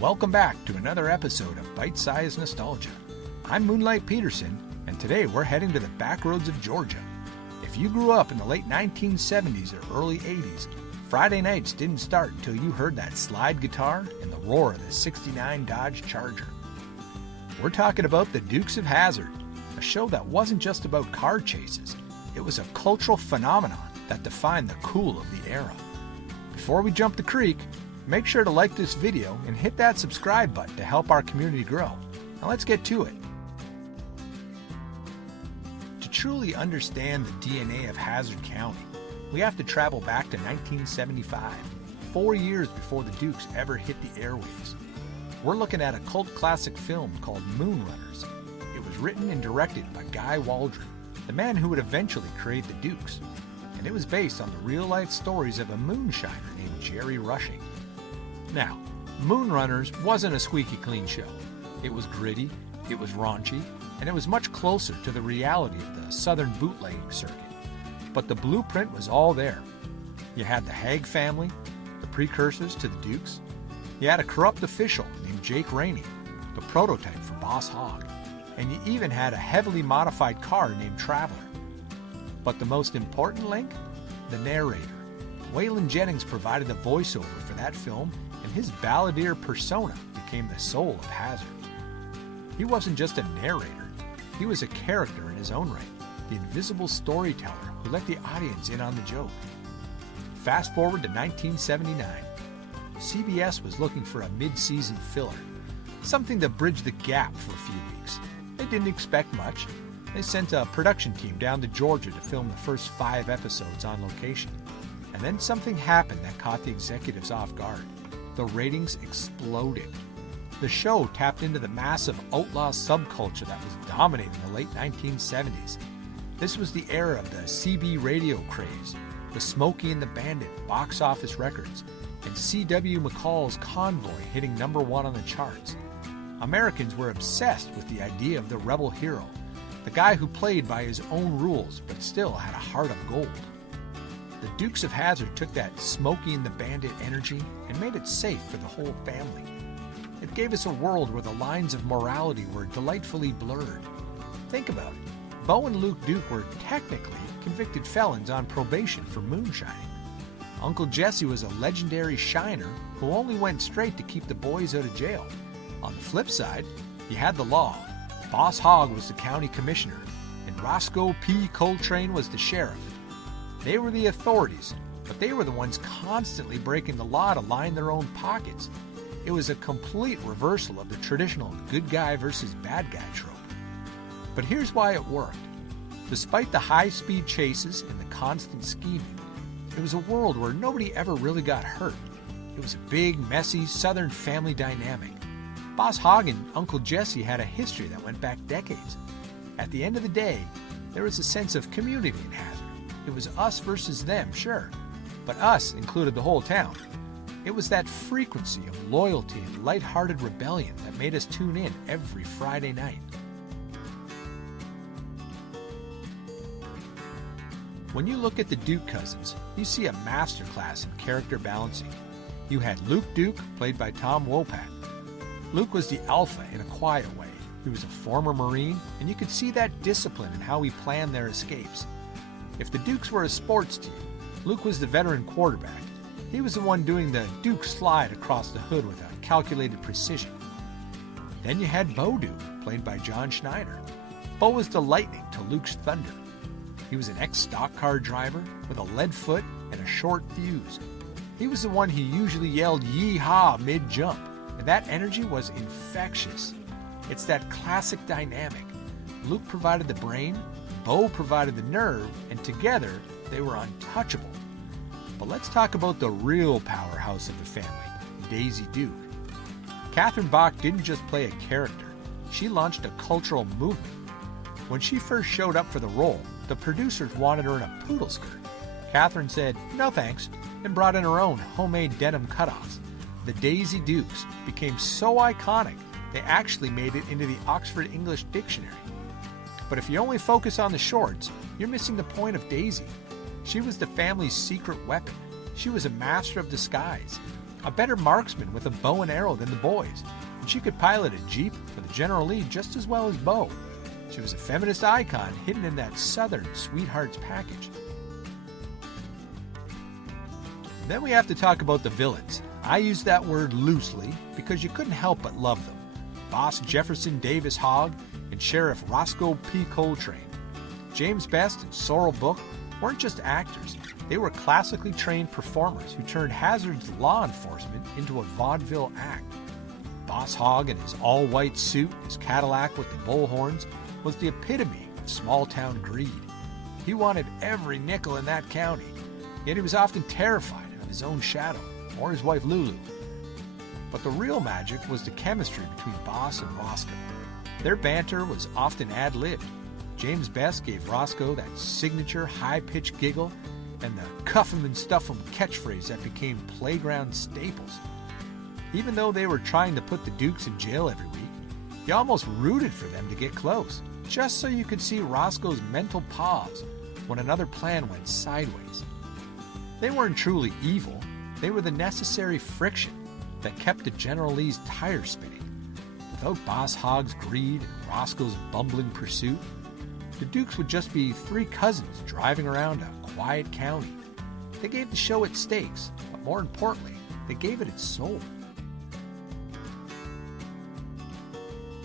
Welcome back to another episode of Bite-Sized Nostalgia. I'm Moonlight Peterson, and today we're heading to the back roads of Georgia. If you grew up in the late 1970s or early 80s, Friday nights didn't start until you heard that slide guitar and the roar of the '69 Dodge Charger. We're talking about the Dukes of Hazzard, a show that wasn't just about car chases. It was a cultural phenomenon that defined the cool of the era. Before we jump the creek, make sure to like this video and hit that subscribe button to help our community grow. Now let's get to it. To truly understand the DNA of Hazzard County, we have to travel back to 1975, 4 years before the Dukes ever hit the airwaves. We're looking at a cult classic film called Moonrunners. It was written and directed by Guy Waldron, the man who would eventually create the Dukes. And it was based on the real-life stories of a moonshiner named Jerry Rushing. Now, Moonrunners wasn't a squeaky clean show. It was gritty, it was raunchy, and it was much closer to the reality of the southern bootlegging circuit. But the blueprint was all there. You had the Hogg family, the precursors to the Dukes. You had a corrupt official named Jake Rainey, the prototype for Boss Hogg. And you even had a heavily modified car named Traveler. But the most important link? The narrator. Waylon Jennings provided the voiceover for that film, and his balladeer persona became the soul of Hazzard. He wasn't just a narrator, he was a character in his own right, the invisible storyteller who let the audience in on the joke. Fast forward to 1979. CBS was looking for a mid-season filler, something to bridge the gap for a few weeks. They didn't expect much. They sent a production team down to Georgia to film the first 5 episodes on location. And then something happened that caught the executives off guard. The ratings exploded. The show tapped into the massive outlaw subculture that was dominating the late 1970s. This was the era of the CB radio craze, the Smokey and the Bandit box office records, and C.W. McCall's Convoy hitting #1 on the charts. Americans were obsessed with the idea of the rebel hero, the guy who played by his own rules but still had a heart of gold. The Dukes of Hazzard took that Smokey and the Bandit energy and made it safe for the whole family. It gave us a world where the lines of morality were delightfully blurred. Think about it. Bo and Luke Duke were technically convicted felons on probation for moonshining. Uncle Jesse was a legendary shiner who only went straight to keep the boys out of jail. On the flip side, you had the law. Boss Hogg was the county commissioner, and Roscoe P. Coltrane was the sheriff. They were the authorities, but they were the ones constantly breaking the law to line their own pockets. It was a complete reversal of the traditional good guy versus bad guy trope. But here's why it worked. Despite the high-speed chases and the constant scheming, it was a world where nobody ever really got hurt. It was a big, messy, southern family dynamic. Boss Hogg and Uncle Jesse had a history that went back decades. At the end of the day, there was a sense of community in Hazzard. It was us versus them, sure, but us included the whole town. It was that frequency of loyalty and lighthearted rebellion that made us tune in every Friday night. When you look at the Duke cousins, you see a masterclass in character balancing. You had Luke Duke, played by Tom Wopat. Luke was the alpha in a quiet way. He was a former Marine, and you could see that discipline in how he planned their escapes. If the Dukes were a sports team, Luke was the veteran quarterback. He was the one doing the Duke slide across the hood with a calculated precision. Then you had Bo Duke, played by John Schneider. Bo was the lightning to Luke's thunder. He was an ex-stock car driver with a lead foot and a short fuse. He was the one who usually yelled "Yee-haw" mid-jump, and that energy was infectious. It's that classic dynamic. Luke provided the brain, Bo provided the nerve, and together they were untouchable. But let's talk about the real powerhouse of the family, Daisy Duke. Catherine Bach didn't just play a character, she launched a cultural movement. When she first showed up for the role, the producers wanted her in a poodle skirt. Catherine said, "No thanks," and brought in her own homemade denim cutoffs. The Daisy Dukes became so iconic, they actually made it into the Oxford English Dictionary. But if you only focus on the shorts, you're missing the point of Daisy. She was the family's secret weapon. She was a master of disguise. a better marksman with a bow and arrow than the boys, and she could pilot a Jeep for the General Lee just as well as Bo. She was a feminist icon hidden in that Southern Sweethearts package. Then we have to talk about the villains. I use that word loosely because you couldn't help but love them. Boss Jefferson Davis Hogg and Sheriff Roscoe P. Coltrane. James Best and Sorrel Book weren't just actors. They were classically trained performers who turned Hazzard's law enforcement into a vaudeville act. Boss Hogg in his all-white suit, his Cadillac with the bullhorns, was the epitome of small-town greed. He wanted every nickel in that county, yet he was often terrified of his own shadow or his wife Lulu. But the real magic was the chemistry between Boss and Roscoe. Their banter was often ad-libbed. James Best gave Roscoe that signature high-pitched giggle and the cuff 'em and stuff 'em catchphrase that became playground staples. Even though they were trying to put the Dukes in jail every week, you almost rooted for them to get close, just so you could see Roscoe's mental pause when another plan went sideways. They weren't truly evil, they were the necessary friction that kept the General Lee's tires spinning. Without Boss Hogg's greed and Roscoe's bumbling pursuit, the Dukes would just be three cousins driving around a quiet county. They gave the show its stakes, but more importantly, they gave it its soul.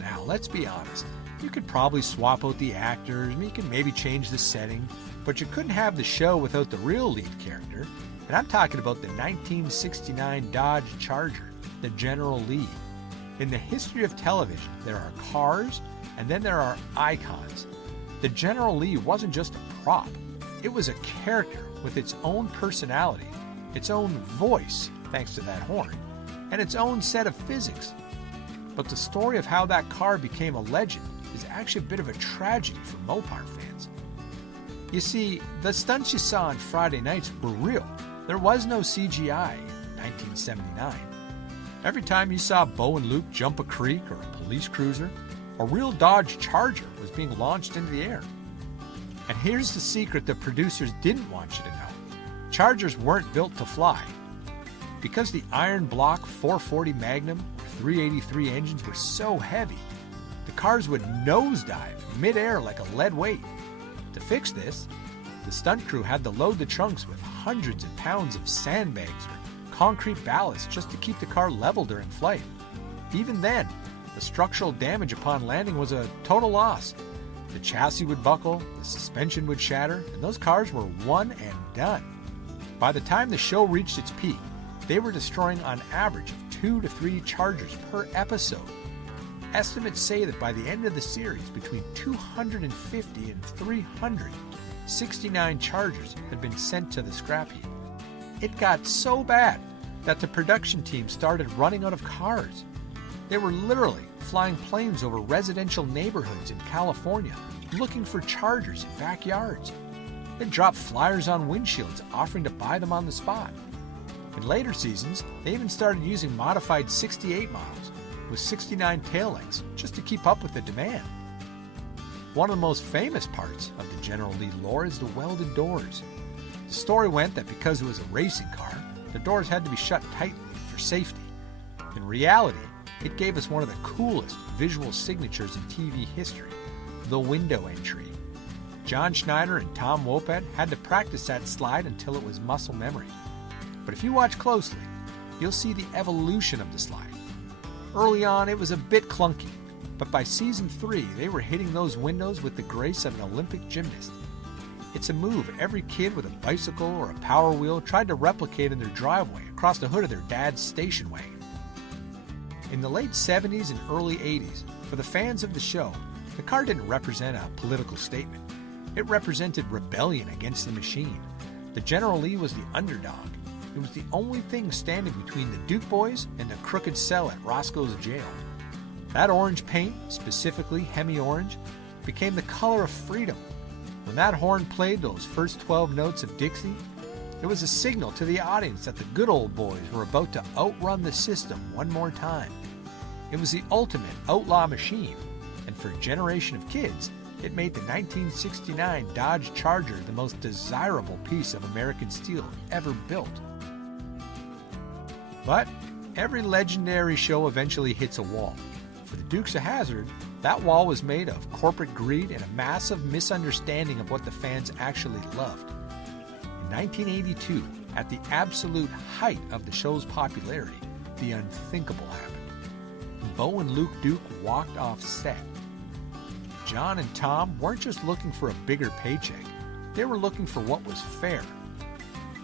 Now, let's be honest. You could probably swap out the actors, and you can maybe change the setting, but you couldn't have the show without the real lead character, and I'm talking about the 1969 Dodge Charger, the General Lee. In the history of television, there are cars, and then there are icons. The General Lee wasn't just a prop. It was a character with its own personality, its own voice, thanks to that horn, and its own set of physics. But the story of how that car became a legend is actually a bit of a tragedy for Mopar fans. You see, the stunts you saw on Friday nights were real. There was no CGI in 1979. Every time you saw Bo and Luke jump a creek or a police cruiser, a real Dodge Charger was being launched into the air. And here's the secret that producers didn't want you to know. Chargers weren't built to fly. Because the iron block 440 Magnum or 383 engines were so heavy, the cars would nosedive mid-air like a lead weight. To fix this, the stunt crew had to load the trunks with hundreds of pounds of sandbags or concrete ballast just to keep the car level during flight. Even then, the structural damage upon landing was a total loss. The chassis would buckle, the suspension would shatter, and those cars were one and done. By the time the show reached its peak, they were destroying on average of 2 to 3 Chargers per episode. Estimates say that by the end of the series, between 250 and 369 Chargers had been sent to the scrap heap. It got so bad that the production team started running out of cars. They were literally flying planes over residential neighborhoods in California looking for Chargers in backyards. They dropped flyers on windshields offering to buy them on the spot. In later seasons, they even started using modified 68 models with 69 taillights just to keep up with the demand. One of the most famous parts of the General Lee lore is the welded doors. The story went that because it was a racing car, the doors had to be shut tightly for safety. In reality, it gave us one of the coolest visual signatures in TV history, the window entry. John Schneider and Tom Wopat had to practice that slide until it was muscle memory. But if you watch closely, you'll see the evolution of the slide. Early on, it was a bit clunky, but by season 3, they were hitting those windows with the grace of an Olympic gymnast. It's a move every kid with a bicycle or a Power Wheel tried to replicate in their driveway across the hood of their dad's station wagon. In the late 70s and early 80s, for the fans of the show, the car didn't represent a political statement. It represented rebellion against the machine. The General Lee was the underdog. It was the only thing standing between the Duke boys and the crooked cell at Roscoe's jail. That orange paint, specifically Hemi orange, became the color of freedom. When that horn played those first 12 notes of Dixie, it was a signal to the audience that the good old boys were about to outrun the system one more time. It was the ultimate outlaw machine, and for a generation of kids, it made the 1969 Dodge Charger the most desirable piece of American steel ever built. But every legendary show eventually hits a wall. For the Dukes of Hazzard, that wall was made of corporate greed and a massive misunderstanding of what the fans actually loved. In 1982, at the absolute height of the show's popularity, the unthinkable happened. Bo and Luke Duke walked off set. John and Tom weren't just looking for a bigger paycheck, they were looking for what was fair.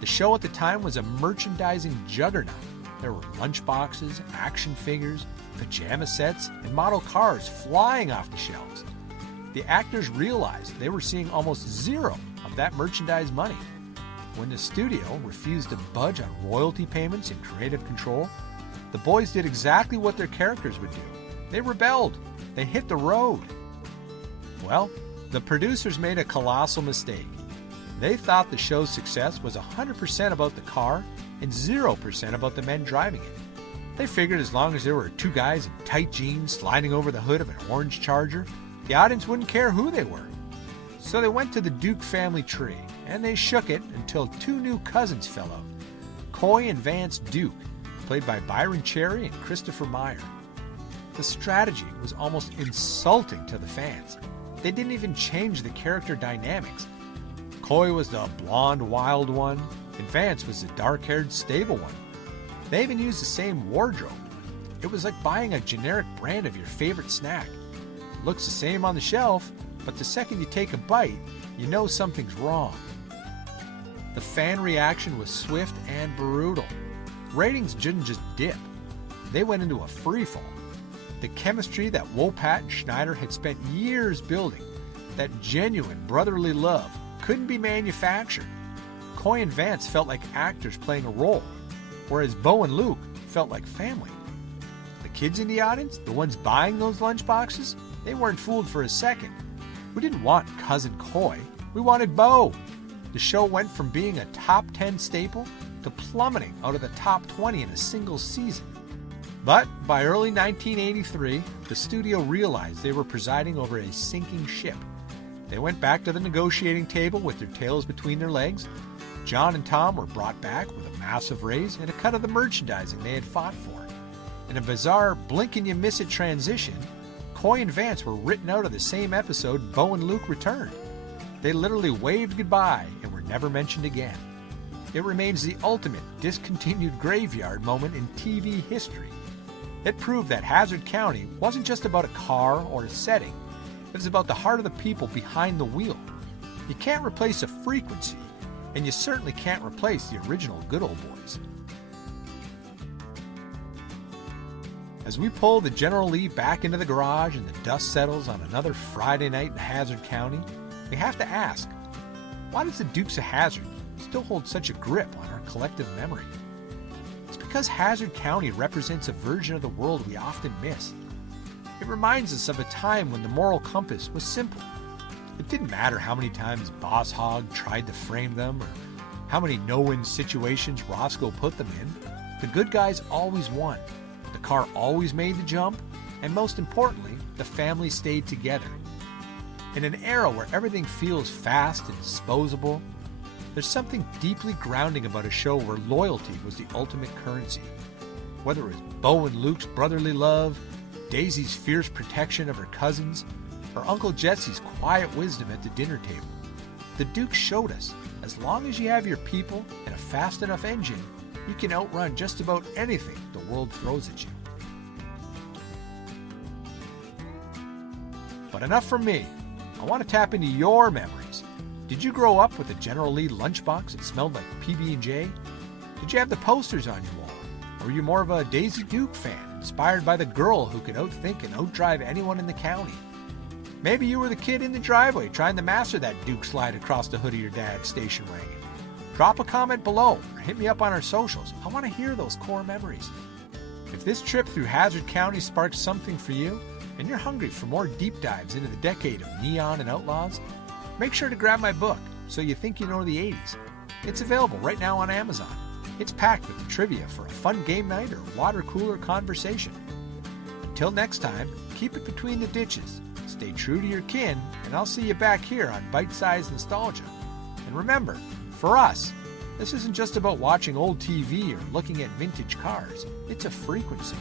The show at the time was a merchandising juggernaut. There were lunchboxes, action figures, pajama sets, and model cars flying off the shelves. The actors realized they were seeing almost zero of that merchandise money. When the studio refused to budge on royalty payments and creative control, the boys did exactly what their characters would do. They rebelled. They hit the road. Well, the producers made a colossal mistake. They thought the show's success was 100% about the car and 0% about the men driving it. They figured as long as there were two guys in tight jeans sliding over the hood of an orange Charger, the audience wouldn't care who they were. So they went to the Duke family tree, and they shook it until two new cousins fell out. Coy and Vance Duke, played by Byron Cherry and Christopher Meyer. The strategy was almost insulting to the fans. They didn't even change the character dynamics. Coy was the blonde wild one, and Vance was the dark-haired stable one. They even used the same wardrobe. It was like buying a generic brand of your favorite snack. It looks the same on the shelf, but the second you take a bite, you know something's wrong. The fan reaction was swift and brutal. Ratings didn't just dip. They went into a freefall. The chemistry that Wopat and Schneider had spent years building, that genuine brotherly love, couldn't be manufactured. Coy and Vance felt like actors playing a role, whereas Bo and Luke felt like family. The kids in the audience, the ones buying those lunchboxes, they weren't fooled for a second. We didn't want Cousin Coy, we wanted Bo. The show went from being a top 10 staple to plummeting out of the top 20 in a single season. But by early 1983, the studio realized they were presiding over a sinking ship. They went back to the negotiating table with their tails between their legs. John and Tom were brought back with a massive raise and a cut of the merchandising they had fought for. In a bizarre blink-and-you-miss-it transition, Coy and Vance were written out of the same episode Bo and Luke returned. They literally waved goodbye and were never mentioned again. It remains the ultimate discontinued graveyard moment in TV history. It proved that Hazzard County wasn't just about a car or a setting. It was about the heart of the people behind the wheel. You can't replace a frequency, and you certainly can't replace the original Good Old Boys. As we pull the General Lee back into the garage and the dust settles on another Friday night in Hazzard County, we have to ask, why does the Dukes of Hazzard still hold such a grip on our collective memory? It's because Hazzard County represents a version of the world we often miss. It reminds us of a time when the moral compass was simple. It didn't matter how many times Boss Hogg tried to frame them or how many no-win situations Roscoe put them in. The good guys always won. The car always made the jump, and most importantly, the family stayed together. In an era where everything feels fast and disposable, there's something deeply grounding about a show where loyalty was the ultimate currency. Whether it was Bo and Luke's brotherly love, Daisy's fierce protection of her cousins, or Uncle Jesse's quiet wisdom at the dinner table, the Dukes showed us, as long as you have your people and a fast enough engine, you can outrun just about anything the world throws at you. But enough from me. I want to tap into your memories. Did you grow up with a General Lee lunchbox that smelled like PB&J? Did you have the posters on your wall? Or were you more of a Daisy Duke fan, inspired by the girl who could outthink and outdrive anyone in the county? Maybe you were the kid in the driveway trying to master that Duke slide across the hood of your dad's station wagon. Drop a comment below or hit me up on our socials. I want to hear those core memories. If this trip through Hazzard County sparks something for you, and you're hungry for more deep dives into the decade of neon and outlaws, make sure to grab my book, So You Think You Know the 80s. It's available right now on Amazon. It's packed with trivia for a fun game night or water cooler conversation. Until next time, keep it between the ditches, stay true to your kin, and I'll see you back here on Bite-Sized Nostalgia. And remember, for us, This isn't just about watching old TV or looking at vintage cars. It's a frequency.